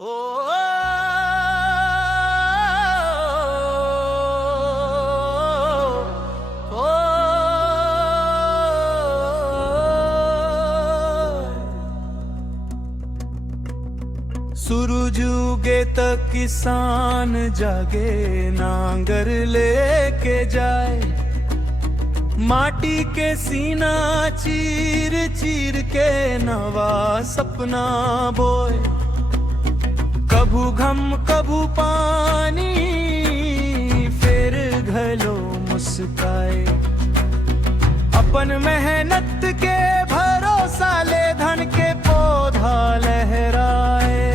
ओ सूरज उगे तक किसान जागे, नांगर लेके जाए, माटी के सीना चीर चीर के नवा सपना बोए। कभू घम कभू पानी, फिर घलो मुस्काए, अपन मेहनत के भरोसा ले धन के पौधा लहराए।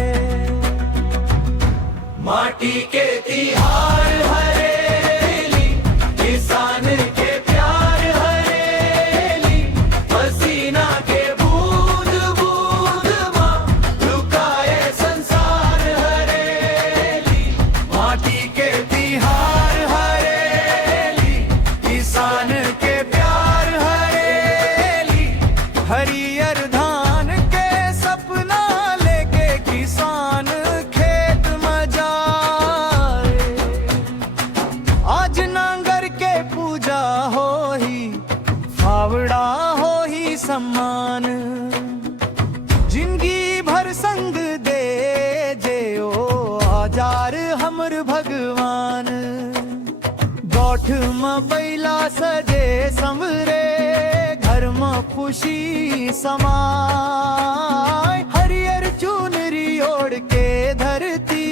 माटी के तिहार हरेली, किसान के प्यार हरेली, पसीना के बूंद बूंद मां लुकाए संसार हरेली। माटी के तिहार हरेली, किसान के प्यार हरेली, हरियर धान के सपना लेके किसान खेत में जाए। आज नांगर के पूजा हो ही, फावड़ा हो ही सम्मान, जिंदगी भर संग दे जे ओ आजार हमर भगवान। गोठ में बैला सजे समरे, घर में खुशी समाए। हरियर चुनरी ओढ़ के धरती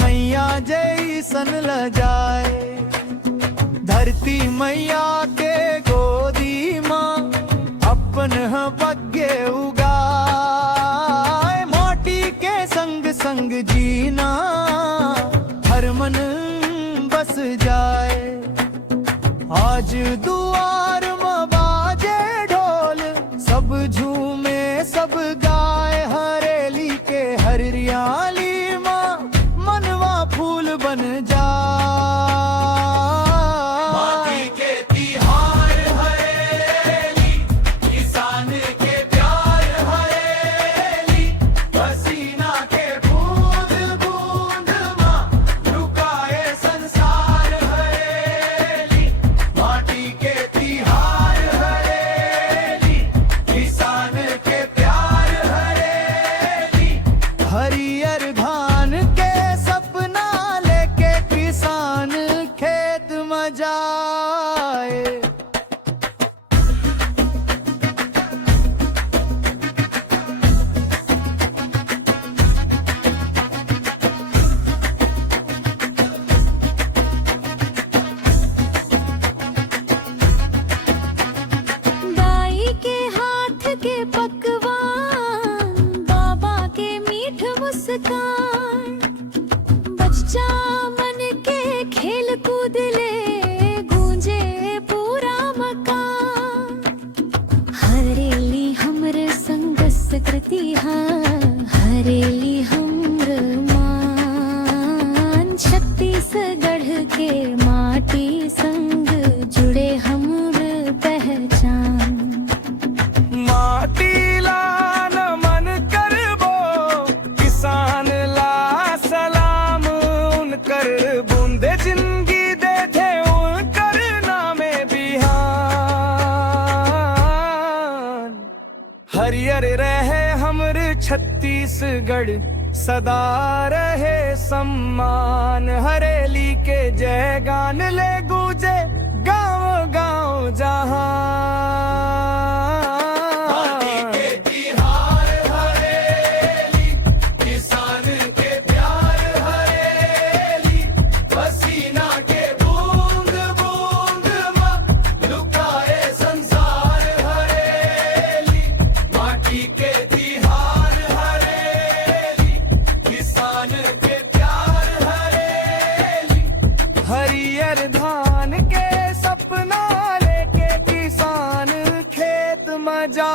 मैया जैसन ल जाए। धरती मैया के गोदी माँ अपन बग्गे उगाए। माटी के संग संग जीना हर मन बस जाए। आज दुआर में बाजे ढोल, सब झूमे सब गाए। हरेली के हरियाली माँ मनवा फूल बन जाए। माटी के तिहार हरेली, किसान के प्यार हरेली, पसीना के बूंद बूंद मां लुकाए संसार हरेली। माटी के तिहार हरेली, किसान के प्यार हरेली, हरियर धान के सपना लेके किसान खेत में जाए। दाई के हाथ के पकवान, बाबा के मीठ मुस्कान, बच्चा मन के खेल कूद ले गूंजे पूरा मकान। हरेली हमर संग सकृति हरेली हमर मान। छत्तीसगढ़ के माटी संग जुड़े हमर पहचान। माटी ला नमन करबो, किसान ला सलाम उनकर। बूंदे जिंदगी दे थे उनकर नामे बिहान। हरियर रहे हमर छत्तीसगढ़, सदा रहे सम्मान। हरेली के जय गान ले गूंजे गांव गांव जहां। माटी के तिहार हरेली, किसान के प्यार हरेली, पसीना के बूंद बूंद मां लुकाए संसार हरेली। माटी के तिहार हरेली, किसान के प्यार हरेली, हरियर धान के सपना लेके किसान खेत में जा।